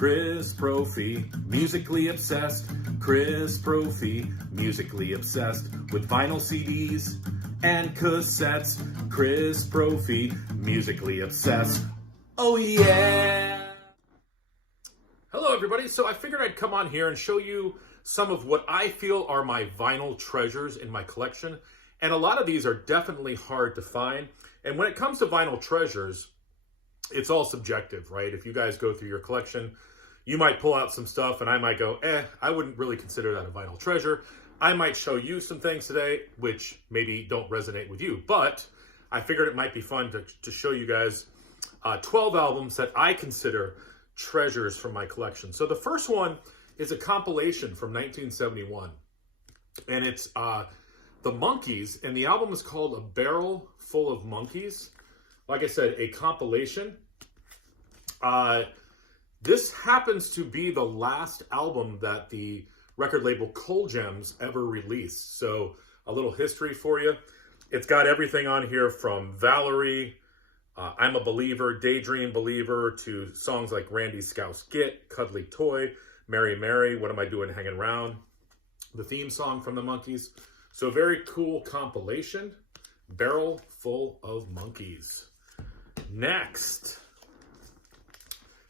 Chris Brophy, musically obsessed. Chris Brophy, musically obsessed with vinyl CDs and cassettes. Chris Brophy, musically obsessed. Oh yeah! Hello everybody, so I figured I'd come on here and show you some of what I feel are my vinyl treasures in my collection. And a lot of these are definitely hard to find. And when it comes to vinyl treasures, it's all subjective, right? If you guys go through your collection, you might pull out some stuff and I might go, I wouldn't really consider that a vinyl treasure. I might show you some things today which maybe don't resonate with you, but I figured it might be fun to show you guys 12 albums that I consider treasures from my collection. So the first one is a compilation from 1971, and it's the Monkees, and the album is called A Barrel Full of Monkees. Like I said, a compilation. This happens to be the last album that the record label Coal Gems ever released. So a little history for you. It's got everything on here from Valerie, I'm a Believer, Daydream Believer, to songs like Randy Scouse Git, Cuddly Toy, Mary Mary, What Am I Doing Hanging Round, the theme song from the Monkees. So a very cool compilation, Barrel Full of Monkees. Next,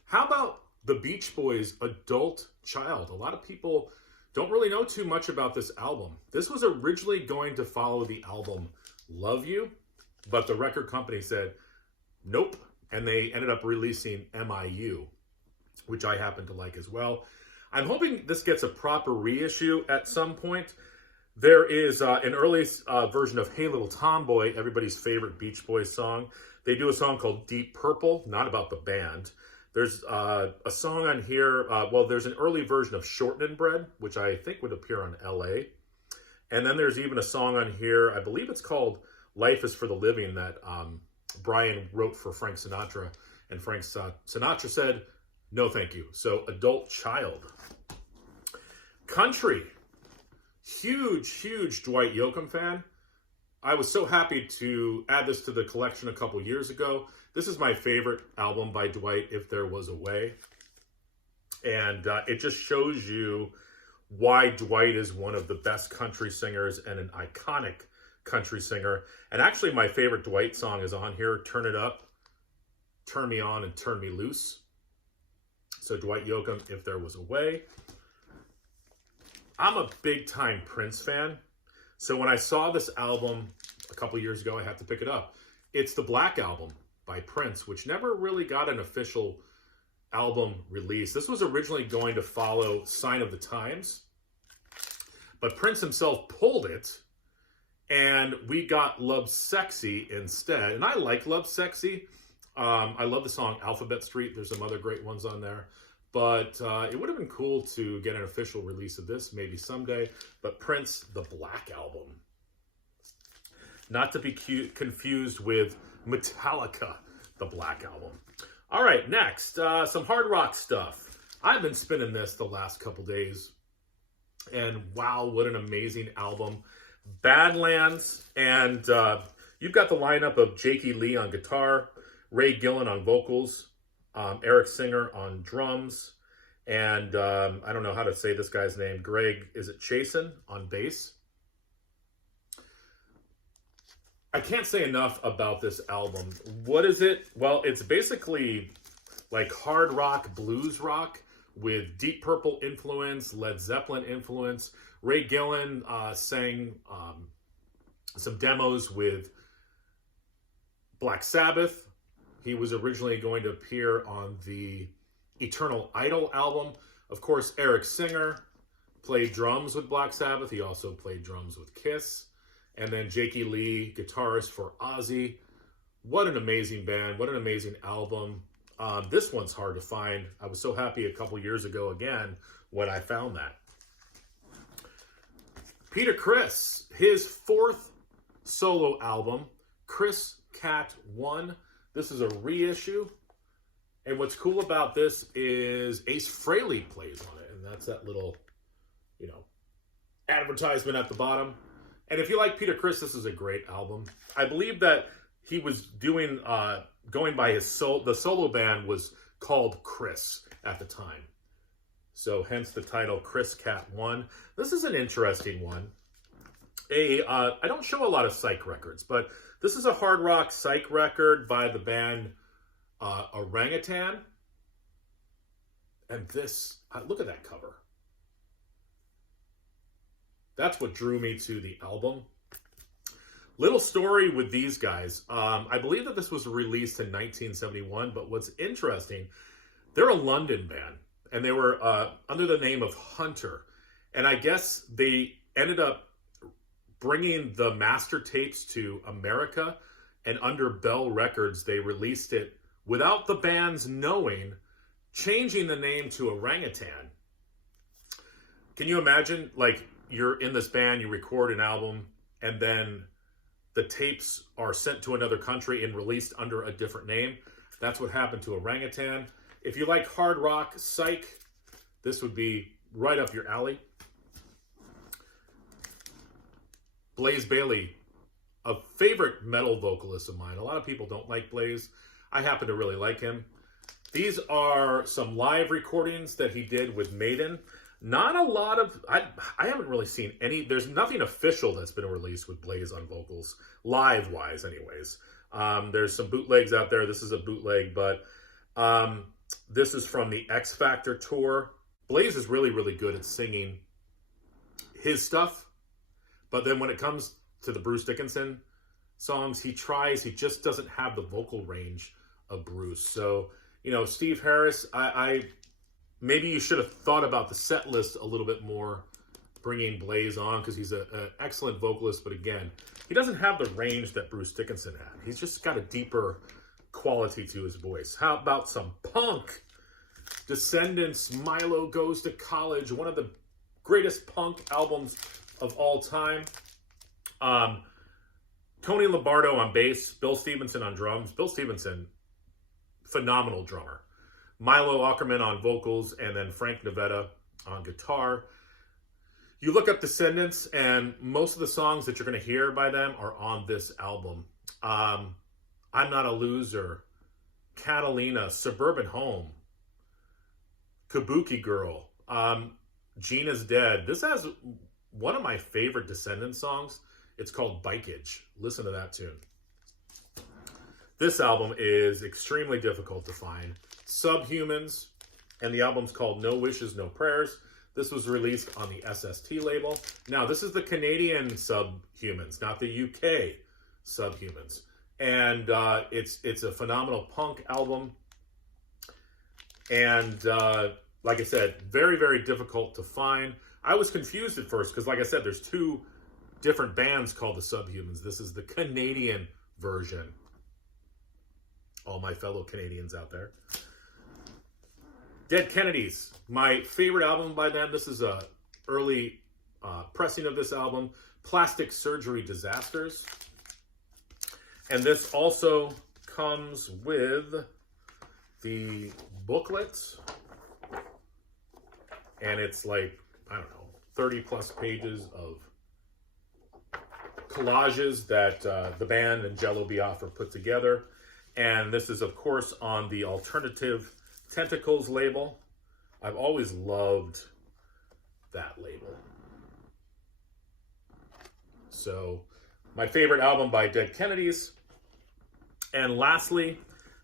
how about the Beach Boys' Adult Child? A lot of people don't really know too much about this album. This was originally going to follow the album Love You, but the record company said, nope, and they ended up releasing MIU, which I happen to like as well. I'm hoping this gets a proper reissue at some point. There is an early version of Hey Little Tomboy, everybody's favorite Beach Boys song. They do a song called Deep Purple, not about the band. There's a song on here, there's an early version of Shortening Bread, which I think would appear on LA. And then there's even a song on here, I believe it's called Life is for the Living, that Brian wrote for Frank Sinatra. And Frank Sinatra said, no thank you. So Adult Child. Country. Huge Dwight Yoakam fan. I was so happy to add this to the collection a couple years ago. This is my favorite album by Dwight, If There Was a Way. And it just shows you why Dwight is one of the best country singers and an iconic country singer. And actually my favorite Dwight song is on here, Turn It Up, Turn Me On, and Turn Me Loose. So Dwight Yoakam, If There Was a Way. I'm a big time Prince fan. So when I saw this album a couple years ago, I had to pick it up. It's the Black Album by Prince, which never really got an official album release. This was originally going to follow Sign of the Times, but Prince himself pulled it, and we got Love Sexy instead. And I like Love Sexy. I love the song Alphabet Street. There's some other great ones on there. But it would have been cool to get an official release of this, maybe someday. But Prince, the Black Album. Not to be confused with Metallica, the Black Album. All right, next, some hard rock stuff. I've been spinning this the last couple days. And wow, what an amazing album. Badlands. And you've got the lineup of Jakey Lee on guitar, Ray Gillen on vocals, Eric Singer on drums, and I don't know how to say this guy's name. Greg, is it Chasen on bass? I can't say enough about this album. What is it? Well, it's basically like hard rock, blues rock with Deep Purple influence, Led Zeppelin influence. Ray Gillen sang some demos with Black Sabbath. He was originally going to appear on the Eternal Idol album. Of course, Eric Singer played drums with Black Sabbath. He also played drums with Kiss. And then Jakey Lee, guitarist for Ozzy. What an amazing band. What an amazing album. This one's hard to find. I was so happy a couple years ago again when I found that. Peter Criss, his fourth solo album, Chris Cat 1. This is a reissue, and what's cool about this is Ace Frehley plays on it, and that's that little, advertisement at the bottom. And if you like Peter Criss, this is a great album. I believe that he was doing, going by the solo band was called Chris, at the time. So hence the title Chris Cat 1. This is an interesting one. I don't show a lot of psych records, but this is a hard rock psych record by the band Orangutan. And this, look at that cover. That's what drew me to the album. Little story with these guys. I believe that this was released in 1971, but what's interesting, they're a London band, and they were under the name of Hunter. And I guess they ended up bringing the master tapes to America, and under Bell Records, they released it without the bands knowing, changing the name to Orangutan. Can you imagine, like, you're in this band, you record an album, and then the tapes are sent to another country and released under a different name? That's what happened to Orangutan. If you like hard rock, psych, this would be right up your alley. Blaze Bayley, a favorite metal vocalist of mine. A lot of people don't like Blaze. I happen to really like him. These are some live recordings that he did with Maiden. Not a lot of, I haven't really seen any, there's nothing official that's been released with Blaze on vocals, live-wise anyways. There's some bootlegs out there. This is a bootleg, but this is from the X Factor tour. Blaze is really, really good at singing his stuff, but then when it comes to the Bruce Dickinson songs, he just doesn't have the vocal range of Bruce. So, you know, Steve Harris, maybe you should have thought about the set list a little bit more, bringing Blaze on, because he's an excellent vocalist. But again, he doesn't have the range that Bruce Dickinson had. He's just got a deeper quality to his voice. How about some punk? Descendants, Milo Goes to College, one of the greatest punk albums of all time. Tony Lombardo on bass, Bill Stevenson on drums. Bill Stevenson, phenomenal drummer. Milo Ackerman on vocals, and then Frank Navetta on guitar. You look up Descendants, and most of the songs that you're going to hear by them are on this album. I'm Not a Loser, Catalina, Suburban Home, Kabuki Girl, Gina's Dead. This has one of my favorite Descendants songs. It's called Bikeage. Listen to that tune. This album is extremely difficult to find. Subhumans, and the album's called No Wishes, No Prayers. This was released on the SST label. Now, this is the Canadian Subhumans, not the UK Subhumans. And it's a phenomenal punk album. And like I said, very, very difficult to find. I was confused at first because, like I said, there's two different bands called the Subhumans. This is the Canadian version. All my fellow Canadians out there. Dead Kennedys, my favorite album by them. This is a early pressing of this album, Plastic Surgery Disasters. And this also comes with the booklet. And it's like, I don't know, 30 plus pages of collages that the band and Jello Biafra put together. And this is, of course, on the Alternative Tentacles label. I've always loved that label. So, my favorite album by Dead Kennedys. And lastly,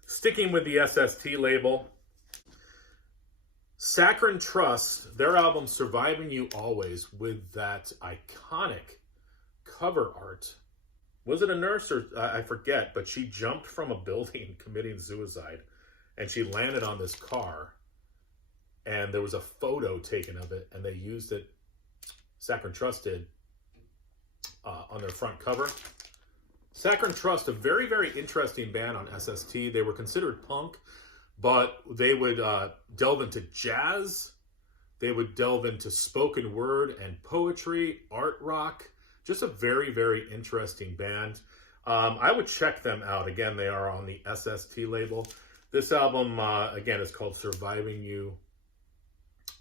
sticking with the SST label, Saccharine Trust, their album Surviving You Always, with that iconic cover art. Was it a nurse or I forget, but she jumped from a building committing suicide, and she landed on this car, and there was a photo taken of it, and they used it, Saccharine Trust did, on their front cover. Saccharine Trust, a very, very interesting band on SST. They were considered punk, but they would delve into jazz. They would delve into spoken word and poetry, art rock. Just a very, very interesting band. I would check them out. Again, they are on the SST label. This album, again, is called Surviving You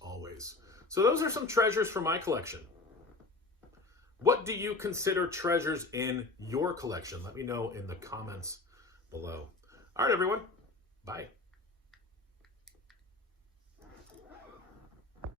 Always. So those are some treasures from my collection. What do you consider treasures in your collection? Let me know in the comments below. All right, everyone. Bye.